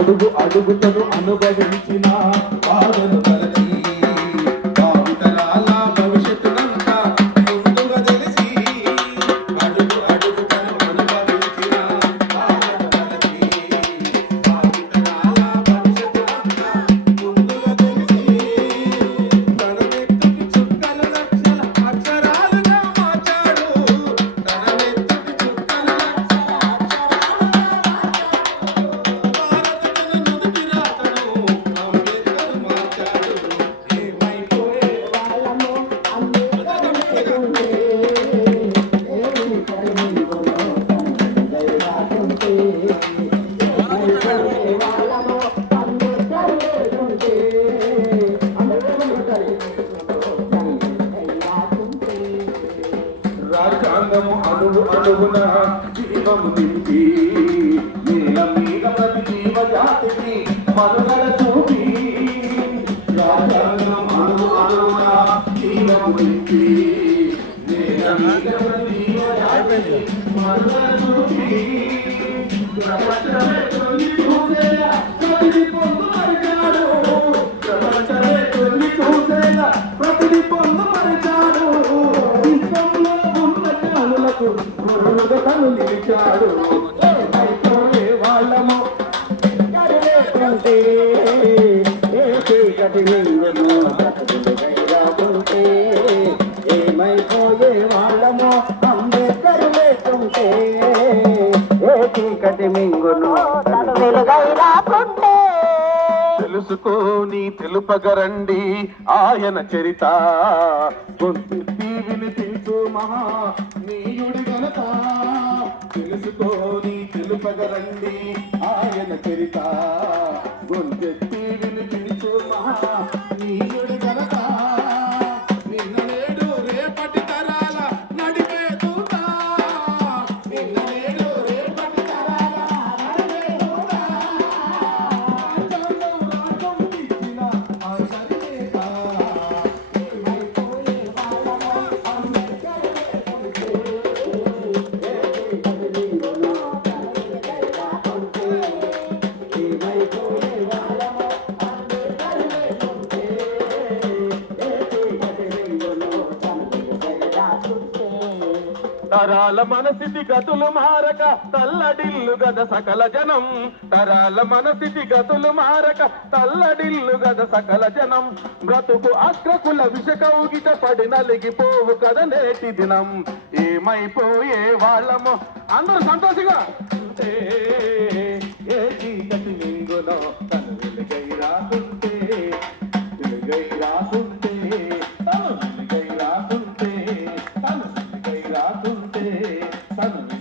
అడుగు అడుగుతను అనుభవించిన బాధను రాజ్యాంగము అనుడు అనుగుణ జీవము నింపి నేల మీద ప్రతి జీవ జాతికి మనుగడ చూపి. రాజ్యాంగం అణువు అనుగుణ జీవము నింపి నేల మీద ప్రతి జీవ జాతికి మనుగడ చూపి. జ్ఞానులకు నిలిచాడు అయిపోయే వాళ్ళము కరులేకుంటే ఏ చీకటి నిండును రాకుంటే ఏమైపోయే వాళ్ళము అంబేద్కర్ లేకుంటే ఏ చీకటి మింగును తెలుసుకోని తెలుపగరండి ఆయన చరిత. గొంతెత్తి వినిపించు మహా నీయుడి ఘనత తెలుసుకోని తెలుపగరండి ఆయన చరిత. గొంతెత్తి వినిపించు మహా. నీయుడి తరాల మనసిటి గతులు మారక తల్లడిల్లు గద సకల జనం. తరాల మనసిటి గతులు మారక తల్లడిల్లు గద సకల జనం. బ్రతుకు అగ్రకుల విషకౌగిట పడి నలిగిపోవు కద నేటి దినం. ఏమైపోయే వాళ్ళము? అందరూ సంతోషంగా. ఏ చీకటి మింగులో family